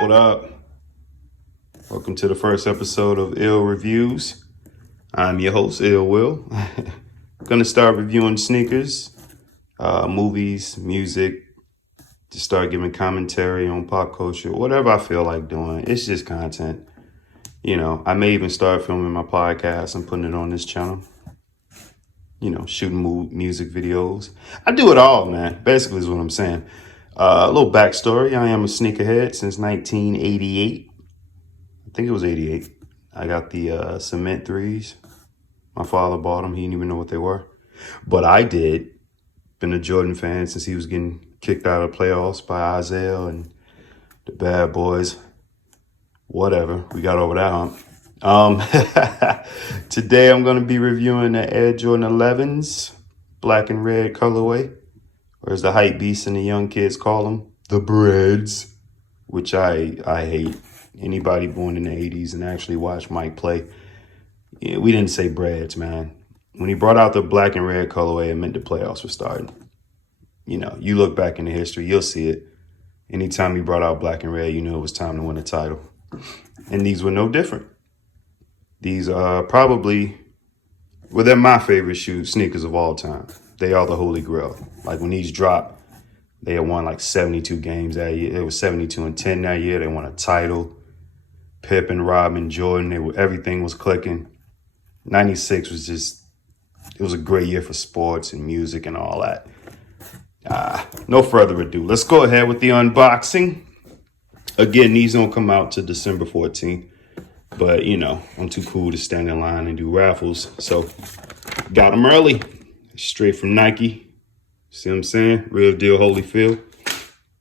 What up? Welcome to the first episode of Ill Reviews. I'm your host, Ill Will. Gonna start reviewing sneakers, movies, music, to start giving commentary on pop culture, whatever I feel like doing. It's just content. You know, I may even start filming my podcast and putting it on this channel. You know, shooting music videos. I do it all, man. Basically is what I'm saying. A little backstory. I am a sneakerhead since 1988. I think it was 88. I got the cement threes. My father bought them. He didn't even know what they were. But I did. Been a Jordan fan since he was getting kicked out of playoffs by Isaiah and the bad boys. Whatever. We got over that hump. Today I'm going to be reviewing the Air Jordan XIs, black and red colorway, or as the hype beasts and the young kids call them, the BREDs, which I hate. Anybody born in the 80s and actually watched Mike play, yeah, we didn't say breads, man. When he brought out the black and red colorway, it meant the playoffs were starting. You know, you look back in the history, you'll see it. Anytime he brought out black and red, you knew it was time to win a title. And these were no different. These are probably, well, they're my favorite sneakers of all time. They are the holy grail. Like when these dropped, they had won like 72 games that year. It was 72-10 that year. They won a title. Pippen, Rodman, Jordan, everything was clicking. 96 was just, it was a great year for sports and music and all that. No further ado. Let's go ahead with the unboxing. Again, these don't come out till December 14th. But, you know, I'm too cool to stand in line and do raffles. So, got them early. Straight from Nike. See what I'm saying? Real deal Holyfield.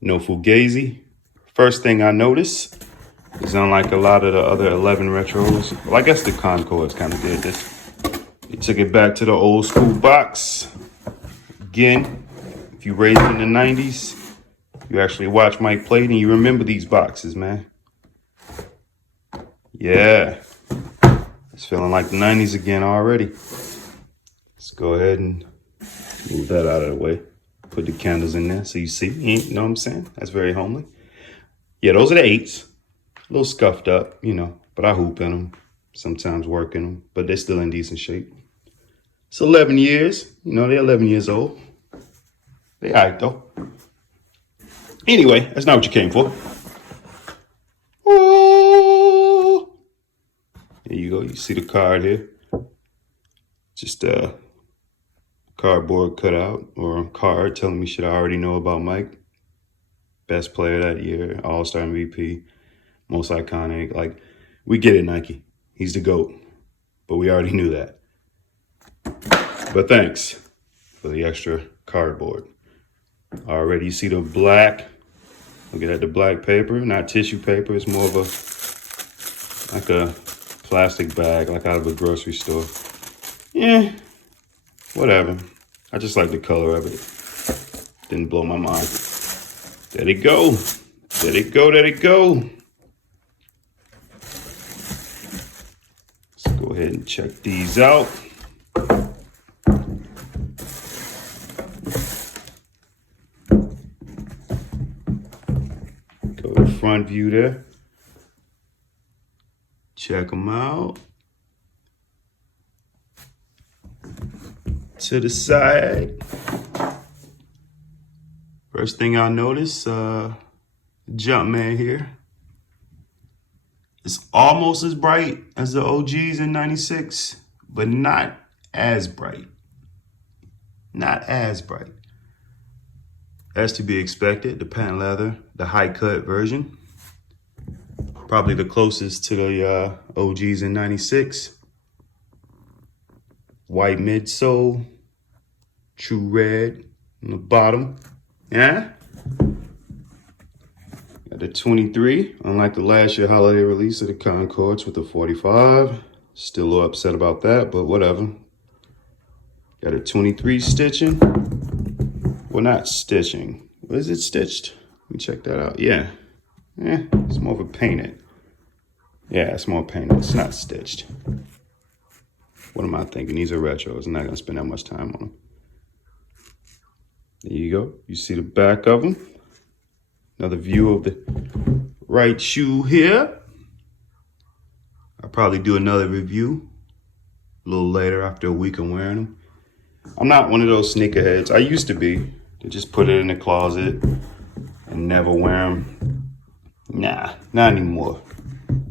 No Fugazi. First thing I noticed is unlike a lot of the other 11 retros. Well, I guess the Concords kind of did this. They took it back to the old school box. Again, if you raised in the 90s, you actually watch Mike play and you remember these boxes, man. Yeah, it's feeling like the 90s again already. Let's go ahead and move that out of the way. Put the candles in there so you see. You know what I'm saying? That's very homely. Yeah, those are the 8s. A little scuffed up, you know, but I hoop in them. Sometimes work in them, but they're still in decent shape. It's 11 years. You know, they're 11 years old. They all right, though. Anyway, that's not what you came for. There you go. You see the card here. Just a cardboard cutout or a card telling me shit I already know about Mike. Best player that year, All-Star MVP, most iconic. Like, we get it, Nike. He's the GOAT. But we already knew that. But thanks for the extra cardboard. Already you see the black. Looking at the black paper, not tissue paper. It's more of like a plastic bag, like out of a grocery store. Yeah, whatever. I just like the color of it. Didn't blow my mind. There it go. There it go. There it go. Let's go ahead and check these out. Go to the front view there. Check them out. To the side. First thing I notice, Jumpman here. It's almost as bright as the OGs in 96, but not as bright. Not as bright. As to be expected, the patent leather, the high cut version. Probably the closest to the OGs in 96. White midsole. True red on the bottom. Yeah. Got the 23. Unlike the last year holiday release of the Concords with the 45. Still a little upset about that, but whatever. Got a 23 stitching. Well, not stitching. Was it stitched? Let me check that out. Yeah. It's more of a painted. Yeah, it's more painted. It's not stitched. What am I thinking? These are retros. I'm not going to spend that much time on them. There you go. You see the back of them. Another view of the right shoe here. I'll probably do another review a little later after a week of wearing them. I'm not one of those sneakerheads. I used to be. To just put it in the closet and never wear them. Nah, not anymore.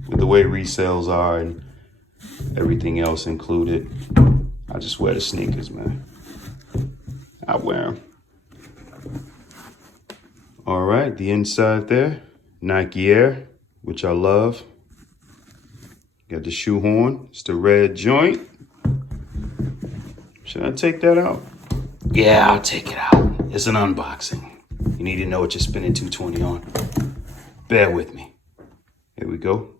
With the way resales are and everything else included, I just wear the sneakers, man. I wear them. All right, the inside there, Nike Air, which I love. Got the shoe horn. It's the red joint. Should I take that out? Yeah, I'll take it out. It's an unboxing. You need to know what you're spending $220 on. Bear with me. Here we go.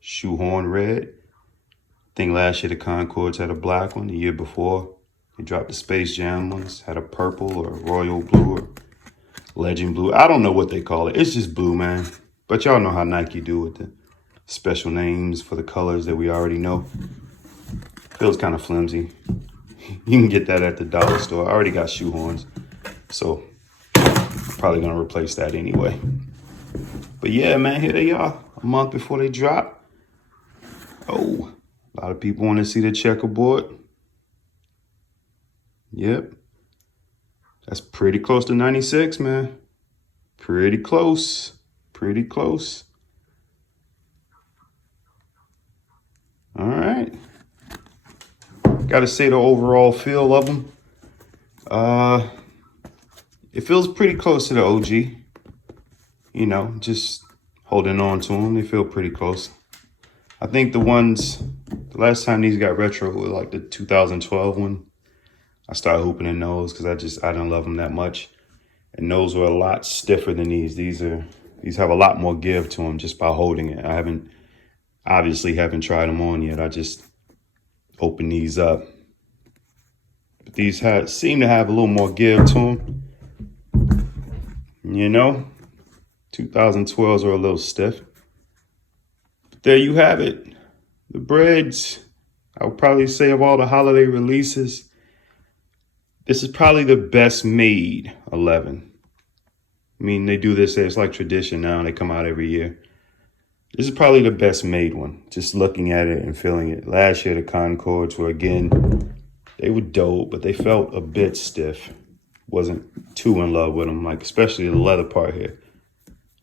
Shoe horn red. I think last year the Concords had a black one. The year before, they dropped the Space Jam ones. Had a purple or a royal blue or legend blue. I don't know what they call it. It's just blue, man. But y'all know how Nike do with the special names for the colors that we already know. Feels kind of flimsy. You can get that at the dollar store. I already got shoe horns, so probably gonna replace that anyway. But yeah, man, here they are, a month before they drop. Oh, a lot of people want to see the checkerboard. Yep, that's pretty close to 96, man. Pretty close, pretty close. All right. Gotta say the overall feel of them. It feels pretty close to the OG. You know, just holding on to them. They feel pretty close. I think the last time these got retro was like the 2012 one. I started hooping in those because I didn't love them that much. And those were a lot stiffer than these. These have a lot more give to them just by holding it. I obviously haven't tried them on yet. I just open these up. But these seem to have a little more give to them. You know, 2012s are a little stiff. But there you have it. The BREDs, I would probably say of all the holiday releases, this is probably the best made 11. I mean, they do this, it's like tradition now, and they come out every year. This is probably the best made one, just looking at it and feeling it. Last year, the Concords were, again, they were dope, but they felt a bit stiff. Wasn't too in love with them, like especially the leather part here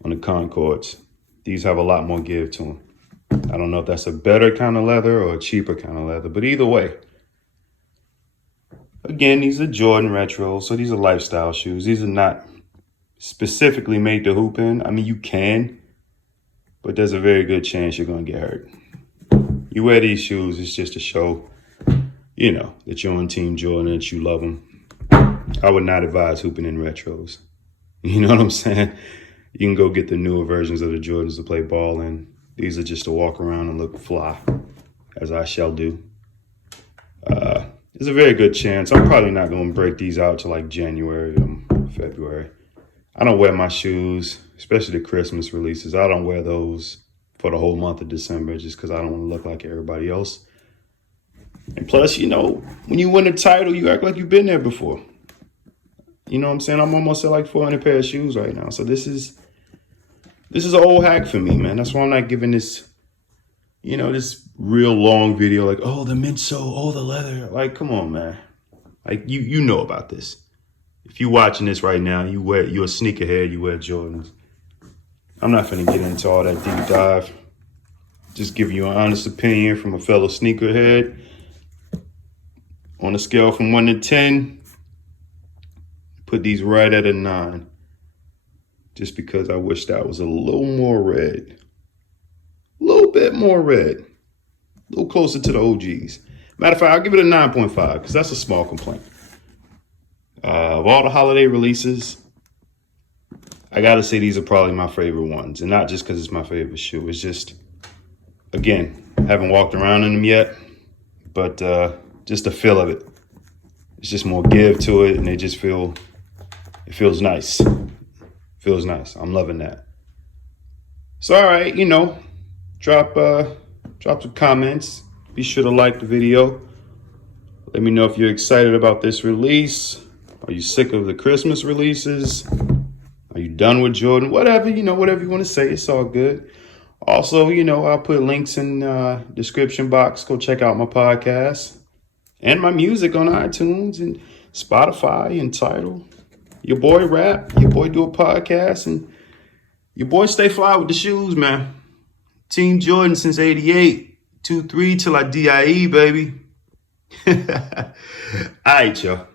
on the Concords. These have a lot more give to them. I don't know if that's a better kind of leather or a cheaper kind of leather, but either way. Again, these are Jordan Retro, so these are lifestyle shoes. These are not specifically made to hoop in. I mean, you can, but there's a very good chance you're going to get hurt. You wear these shoes, it's just to show, you know, that you're on Team Jordan, that you love them. I would not advise hooping in retros. You know what I'm saying? You can go get the newer versions of the Jordans to play ball in. These are just to walk around and look fly, as I shall do. There's a very good chance. I'm probably not going to break these out till like January or February. I don't wear my shoes, especially the Christmas releases. I don't wear those for the whole month of December just because I don't want to look like everybody else. And plus, you know, when you win a title, you act like you've been there before. You know what I'm saying? I'm almost at like 400 pair of shoes right now. So this is an old hack for me, man. That's why I'm not giving this, you know, this real long video like, oh, the midsole, oh, the leather. Like, come on, man. Like, you know about this. If you're watching this right now, you're a sneakerhead, you wear Jordans. I'm not finna get into all that deep dive. Just give you an honest opinion from a fellow sneakerhead. On a scale from 1 to 10, put these right at a 9. Just because I wish that was a little more red. A little bit more red. A little closer to the OGs. Matter of fact, I'll give it a 9.5 because that's a small complaint. Of all the holiday releases, I gotta say these are probably my favorite ones. And not just because it's my favorite shoe. It's just, again, haven't walked around in them yet. But just the feel of it. It's just more give to it, and it feels nice. Feels nice. I'm loving that. So, all right, you know, drop some comments. Be sure to like the video. Let me know if you're excited about this release. Are you sick of the Christmas releases? Are Are you done with Jordan? Whatever, whatever you want to say, it's all good. Also, I'll put links in description box. Go check out my podcast and my music on iTunes and Spotify and Tidal. Your boy rap, your boy do a podcast, and your boy stay fly with the shoes, man. Team Jordan since 88. 2-3 till I DIE, baby. All right, y'all.